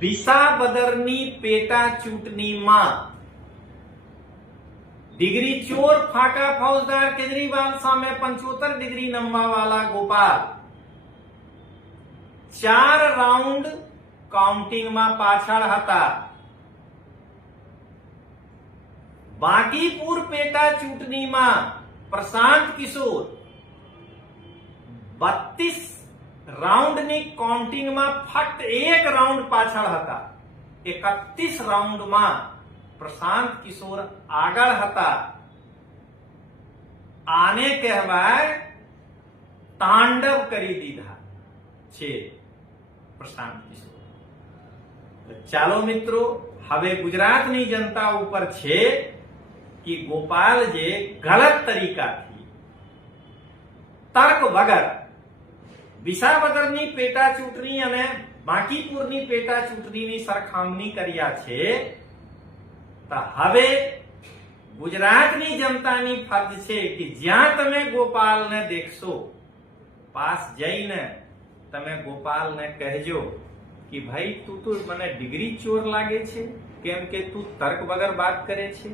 વિસાવદરની પેટા ચૂંટણીમાં ડિગ્રી ચોર ફાકા ફૌજદાર કેજરીવાલ સામે 75 ડિગ્રી નમવાવાળા ગોપાલ 4 રાઉન્ડ કાઉન્ટિંગમાં પાછળ હતા. બાંકીપુર પેટા ચૂંટણીમાં પ્રશાંત કિશોર 32 રાઉન્ડની કાઉન્ટિંગમાં ફક્ત 1 રાઉન્ડ પાછળ હતા. 31 રાઉન્ડમાં પ્રશાંત કિશોર આગળ હતા. આને કહેવાય તાંડવ કરી દીધા છે પ્રશાંત કિશોર. ચાલો મિત્રો, હવે ગુજરાતની જનતા ઉપર છે કે ગોપાલ જે ગલત તરીકાથી તર્ક વગર વિસાવદરની પેટા ચૂંટણી અને બાંકીપુરની પેટા ચૂંટણીની સરખામણી કર્યા છે, તો હવે ગુજરાતની જનતાની ફરજ છે કે જ્યાં તમે ગોપાલને દેખશો, પાસ જઈને તમે ગોપાલને કહેજો કે ભાઈ તું તો મને ડિગ્રી ચોર લાગે છે, કેમ કે તું તર્ક વગર વાત કરે છે.